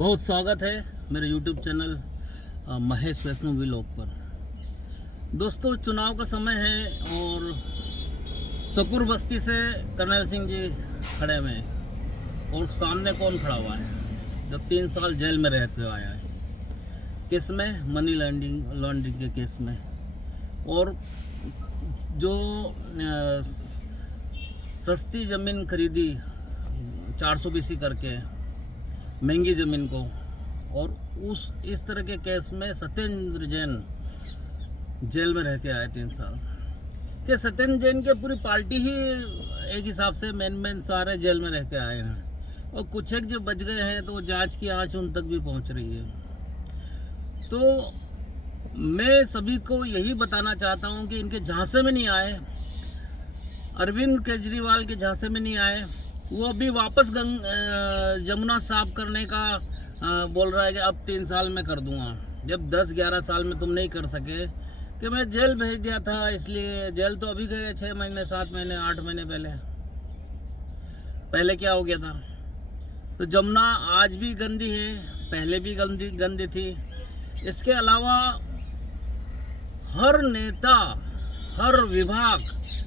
बहुत स्वागत है मेरे YouTube चैनल महेश वैष्णव व्लॉग पर। दोस्तों, चुनाव का समय है और सकूर बस्ती से कर्नल सिंह जी खड़े हुए हैं और सामने कौन खड़ा हुआ है जो 3 साल जेल में रहते हुए आया है केस में, मनी लॉन्ड्रिंग के केस में। और जो सस्ती ज़मीन खरीदी 400 BC करके महंगी ज़मीन को, और इस तरह के केस में सत्येंद्र जैन जेल में रह के आए 3 साल के। सत्येंद्र जैन के पूरी पार्टी ही एक हिसाब से मेन सारे जेल में रह के आए हैं, और कुछ एक जो बच गए हैं तो वो जांच की आंच उन तक भी पहुंच रही है। तो मैं सभी को यही बताना चाहता हूं कि इनके झांसे में नहीं आए, अरविंद केजरीवाल के झांसे में नहीं आए। वो अभी वापस जमुना साफ करने का बोल रहा है कि अब 3 साल में कर दूंगा, जब 10-11 साल में तुम नहीं कर सके कि मैं जेल भेज दिया था। इसलिए जेल तो अभी गए 6 महीने, 7 महीने, 8 महीने पहले क्या हो गया था। तो जमुना आज भी गंदी है, पहले भी गंदी थी। इसके अलावा हर नेता, हर विभाग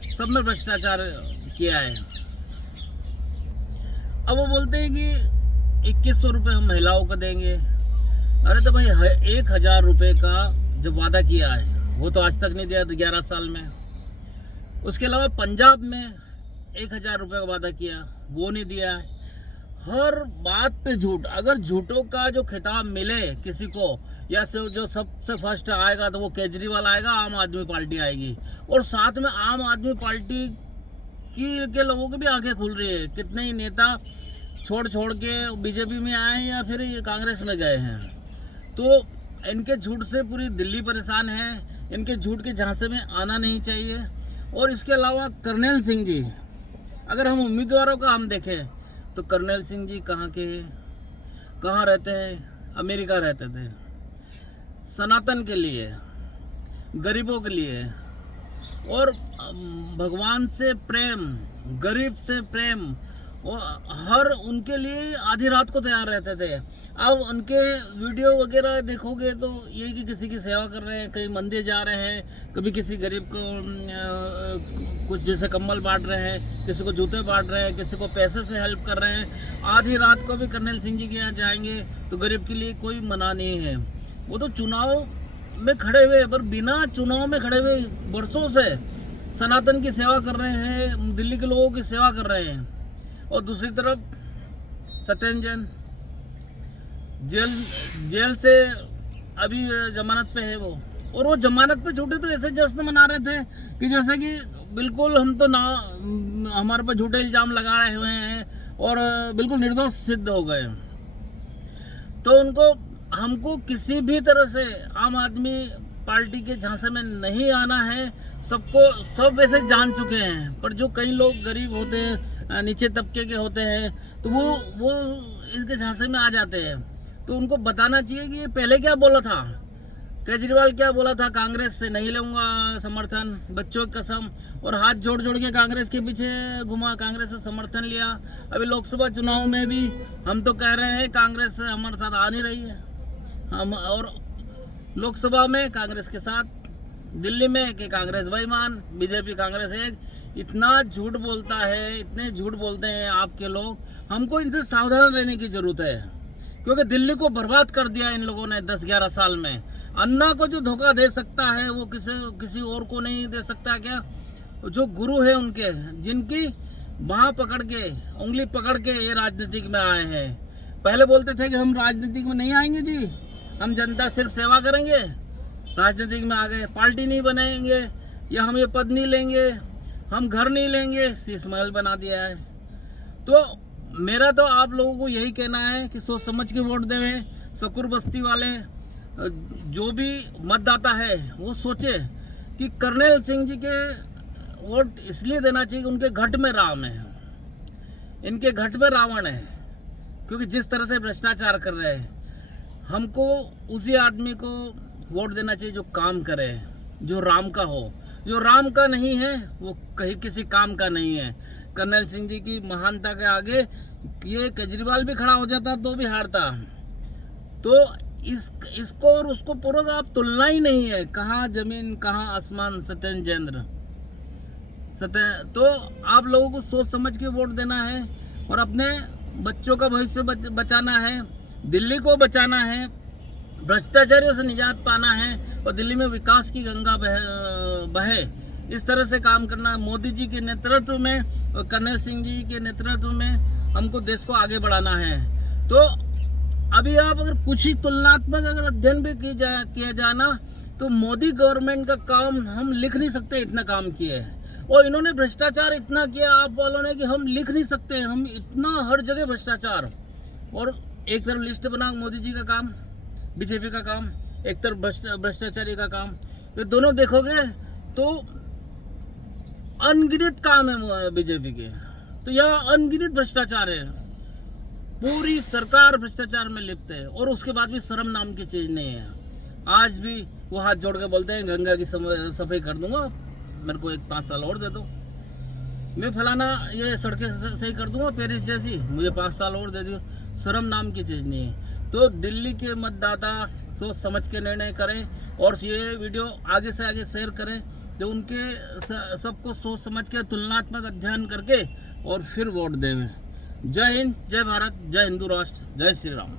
सब में भ्रष्टाचार किया है। अब वो बोलते हैं कि 2100 रुपये हम महिलाओं को देंगे। अरे तो भाई 1000 रुपये का जो वादा किया है वो तो आज तक नहीं दिया 11 साल में। उसके अलावा पंजाब में 1000 रुपये का वादा किया, वो नहीं दिया है। हर बात पे झूठ। अगर झूठों का जो खिताब मिले किसी को, या से जो सबसे फर्स्ट आएगा तो वो केजरीवाल आएगा, आम आदमी पार्टी आएगी। और साथ में आम आदमी पार्टी के लोगों की भी आंखें खुल रही है। कितने ही नेता छोड़ के बीजेपी में आए हैं या फिर ये कांग्रेस में गए हैं। तो इनके झूठ से पूरी दिल्ली परेशान है। इनके झूठ के झांसे में आना नहीं चाहिए। और इसके अलावा कर्नल सिंह जी, अगर हम उम्मीदवारों का हम देखें तो कर्नल सिंह जी कहाँ के हैं, कहाँ रहते हैं? अमेरिका रहते थे। सनातन के लिए, गरीबों के लिए, और भगवान से प्रेम, गरीब से प्रेम, और हर उनके लिए आधी रात को तैयार रहते थे। अब उनके वीडियो वगैरह देखोगे तो ये कि किसी की सेवा कर रहे हैं, कहीं मंदिर जा रहे हैं, कभी किसी गरीब को कुछ जैसे कंबल बांट रहे हैं, किसी को जूते बांट रहे हैं, किसी को पैसे से हेल्प कर रहे हैं। आधी रात को भी कर्नल सिंह जी के यहाँ जाएंगे तो गरीब के लिए कोई मना नहीं है। वो तो चुनाव में खड़े हुए, पर बिना चुनाव में खड़े हुए वर्षों से सनातन की सेवा कर रहे हैं, दिल्ली के लोगों की सेवा कर रहे हैं। और दूसरी तरफ सत्येंद्र जैन जेल से अभी जमानत पे है वो, और वो जमानत पे छूटे तो ऐसे जश्न मना रहे थे कि जैसे कि बिल्कुल हम तो ना हमारे पर झूठे इल्जाम लगा रहे हुए हैं और बिल्कुल निर्दोष सिद्ध हो गए। तो हमको किसी भी तरह से आम आदमी पार्टी के झांसे में नहीं आना है। सब वैसे जान चुके हैं, पर जो कई लोग गरीब होते हैं, नीचे तबके के होते हैं, तो वो इसके झांसे में आ जाते हैं। तो उनको बताना चाहिए कि ये पहले क्या बोला था, केजरीवाल क्या बोला था, कांग्रेस से नहीं लूँगा समर्थन, बच्चों की कसम, और हाथ जोड़ के कांग्रेस के पीछे घुमा, कांग्रेस से समर्थन लिया। अभी लोकसभा चुनाव में भी हम तो कह रहे हैं कांग्रेस हमारे साथ आ नहीं रही है, हम और लोकसभा में कांग्रेस के साथ, दिल्ली में कि कांग्रेस बेईमान, बीजेपी कांग्रेस एक। इतना झूठ बोलता है, इतने झूठ बोलते हैं आपके लोग। हमको इनसे सावधान रहने की ज़रूरत है, क्योंकि दिल्ली को बर्बाद कर दिया इन लोगों ने 10-11 साल में। अन्ना को जो धोखा दे सकता है वो किसी और को नहीं दे सकता क्या? जो गुरु है उनके, जिनकी बाँह पकड़ के, उंगली पकड़ के ये राजनीतिक में आए हैं। पहले बोलते थे कि हम राजनीतिक में नहीं आएंगे जी, हम जनता सिर्फ सेवा करेंगे। राजनीतिक में आ गए, पार्टी नहीं बनाएंगे, या हम ये पद नहीं लेंगे, हम घर नहीं लेंगे, शीश महल बना दिया है। तो मेरा तो आप लोगों को यही कहना है कि सोच समझ के वोट देवें। सकूर बस्ती वाले जो भी मतदाता है वो सोचे कि कर्नल सिंह जी के वोट इसलिए देना चाहिए कि उनके घट में राम है, इनके घट में रावण है। क्योंकि जिस तरह से भ्रष्टाचार कर रहे हैं, हमको उसी आदमी को वोट देना चाहिए जो काम करे, जो राम का हो। जो राम का नहीं है वो कहीं किसी काम का नहीं है। कर्नल सिंह जी की महानता के आगे ये केजरीवाल भी खड़ा हो जाता तो भी हारता। तो इसको और उसको पूरा आप तुलना ही नहीं है, कहाँ जमीन कहाँ आसमान, सत्येंद्र सत्य। तो आप लोगों को सोच समझ के वोट देना है और अपने बच्चों का भविष्य बचाना है, दिल्ली को बचाना है, भ्रष्टाचारियों से निजात पाना है और दिल्ली में विकास की गंगा बहे इस तरह से काम करना है। मोदी जी के नेतृत्व में और कर्नल सिंह जी के नेतृत्व में हमको देश को आगे बढ़ाना है। तो अभी आप अगर कुछ ही तुलनात्मक अगर अध्ययन भी किया जाए ना, तो मोदी गवर्नमेंट का काम हम लिख नहीं सकते, इतना काम किया है। और इन्होंने भ्रष्टाचार इतना किया आप वालों ने कि हम लिख नहीं सकते, हम इतना हर जगह भ्रष्टाचार। और एक तरफ लिस्ट बना मोदी जी का काम, बीजेपी का काम, एक तरफ भ्रष्टाचारी का काम, ये दोनों देखोगे तो अनगिनत काम है बीजेपी के। तो यह अनगिनत भ्रष्टाचार है, पूरी सरकार भ्रष्टाचार में लिप्त है और उसके बाद भी शर्म नाम की चीज नहीं है। आज भी वो हाथ जोड़ के बोलते हैं गंगा की सफाई कर दूंगा, मेरे को 5 साल और दे दो, मैं फलाना ये सड़कें सही कर दूंगा पेरिस जैसी, मुझे 5 साल और दे दो। शर्म नाम की चीज़ नहीं है। तो दिल्ली के मतदाता सोच समझ के निर्णय करें और ये वीडियो आगे से आगे शेयर करें, जो उनके सबको सोच समझ के तुलनात्मक अध्ययन करके और फिर वोट दें। जय हिंद, जय भारत, जय हिंदू राष्ट्र, जय श्री राम।